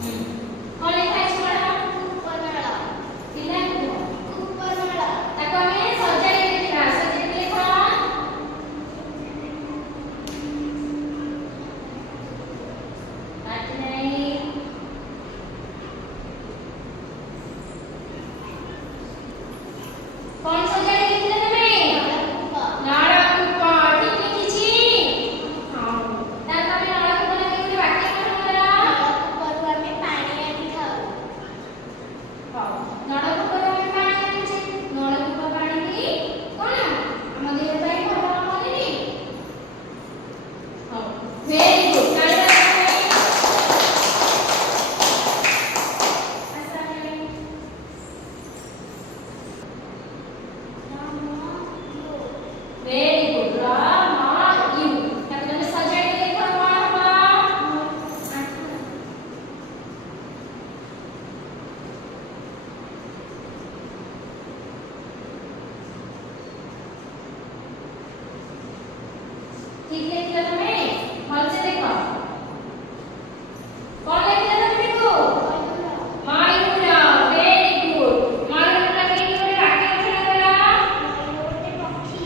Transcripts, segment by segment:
कौन लिखा है बड़ा ଉପରମାଳ पिला ଉପରମାଳ ताको हमें सजाई लिखा सजाई लिखा बात नहीं कौन सजाई लिखले तमे नळकूप ठीक लिखिछि हां ताको हमें नळकूप लगे ଗୋଟେ वाक्य गठन करा ନଳକୂପରୁ ଆମେ ପାଣି ଆଣିଥାଉ हां नळकूपରୁ ଆମେ ପାଣି ଆଣିଛେ ନଳକୂପ ପାଣିଟି କଣ ଆମ ଦେହ ପାଇଁ ଭଲ ହବନି हां very good Kalia very good Rama you ताको તમે સજાઈ દેખો કોણ હબા ठीक लिखले તમે ભલસે દેખો કોણ लिखले તમે देखो मयूर वेरी गुड मयूर लगे ଗୋଟେ वाक्य गठन करा ଗୋଟେ ପକ୍ଷୀ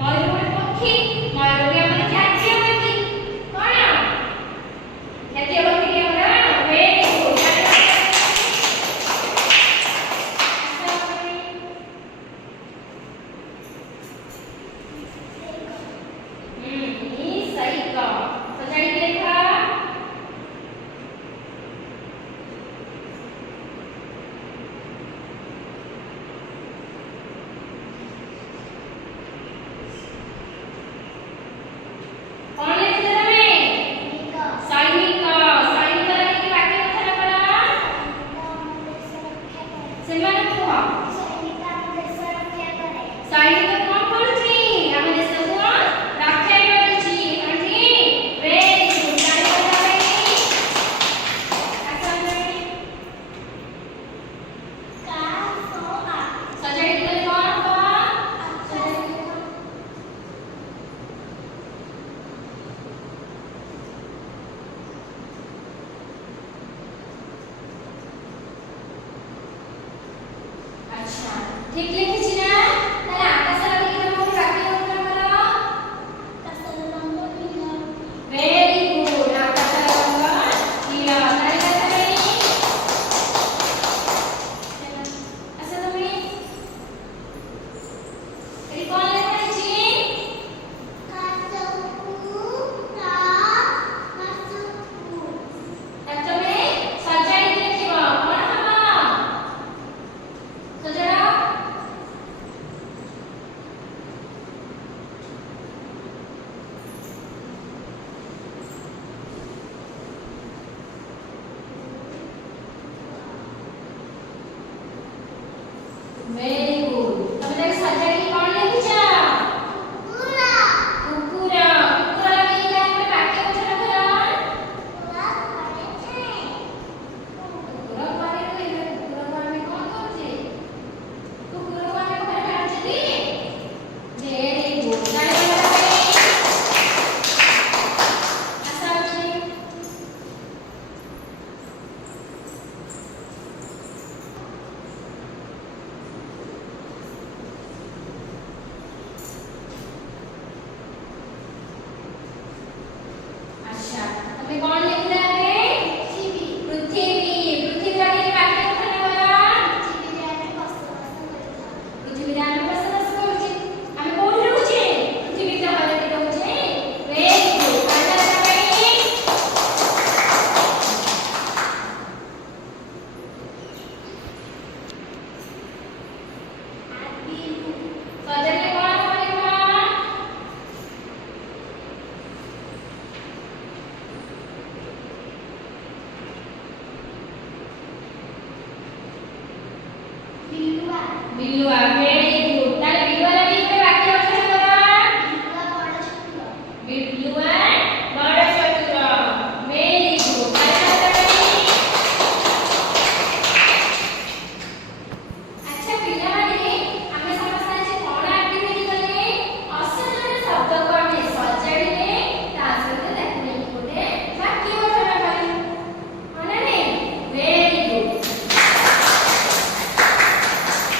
मयूर ଗୋଟେ ପକ୍ଷୀ ମୟୂର ବି ଆମର ଜାତୀୟ ପକ୍ଷୀ କଣ ଜାତୀୟ ପକ୍ଷୀ ଆମର वेरी गुड सही का सजाई देखा कौन लिखले तमे ନିକ सैनिक सैनिक लगे वाक्य गठन करा ଆମ ଦେଶ ରକ୍ଷା କରେ ସେମାନେ କୁହ ସୈନିକ ଆମ ଦେଶ ରକ୍ଷା କରେ सैनिक कौन करूची हम देश को रक्षा करूची कथि वेरी गुड गाड़ी बजा रही आसान रही का सो आ सजाई के कौन हुआ अच्छा ठीक लिखिছি না তাহলে আকাশের দিকে তুমি একটা বাক্য গঠন করো ଆକାଶର ରଙ୍ଗ ନୀଳ वेरी गुड आकाशर रंग नील तारे तारे আচ্ছা তুমি এটি কোন লেখা আছে କାଚକୁ ତା କାଚକୁ अब তুমি सजाई देखिब कोन हबा सजाओ वेरी गुड તમે તારે સજાઈ કોણ લખી છે ପୁରା କୁକୁର କୁକୁର ଲଗେଇ ଗୋଟେ ବାକ୍ୟ ଗଠନ କର ପୁରା ଘରେ ଥାଏ କୁକୁର ଘରେ ରୁହେ କୁକୁରକୁ ଆମେ କଣ କରୁଛେ କୁକୁରକୁ ଆମେ ଘରେ ବାନ୍ଧୁଛେ ଭେରି ଗୁଡ୍ ଗାଳି ବଜା ଆଶା ଅଛି अच्छा તમે કોણ લખીલા હવે ପୃଥିବୀ પૃથ્વી પૃથ્વી લગેઈ વાક્ય ગઠન કરા ପୃଥିବୀରେ ଆମେ ବସବାସ କରିଥାଉ પૃથ્વીରେ ଆମେ ବସବାସ କରୁଛେ ଆମେ କୋଉଠି ରହୁଛେ ପୃଥିବୀ ଗ୍ରହରେ ରହୁଛେ ଭେରି ଗୁଡ୍ କାଟା ଲଗାଇ ଆଦିରୁ ସଜାଇଲେ କଣ ହବ ଲେଖା ବିଲୁଆ ବିଲୁଆ